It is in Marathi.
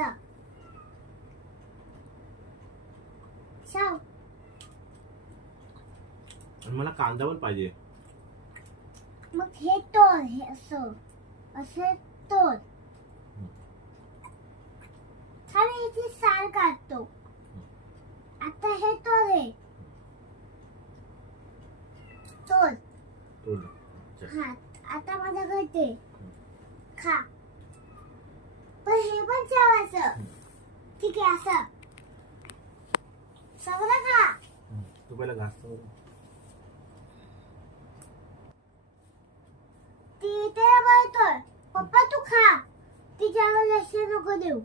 असं शाव. आणि मला कांदा पण पाहिजे. मग हे तोड, हे असं असं तोड. आणि याची साल काढतो. आता हे तोड, हे तोड. तोड. हा आता माझ्याकडे ते खा. पण हे पण ठेवायचं. ठीक आहे असं सगळं खा. तू पहिला घास. ती ते बोलतोय पप्पा तू खा. तिच्यावर लक्ष नको देऊ.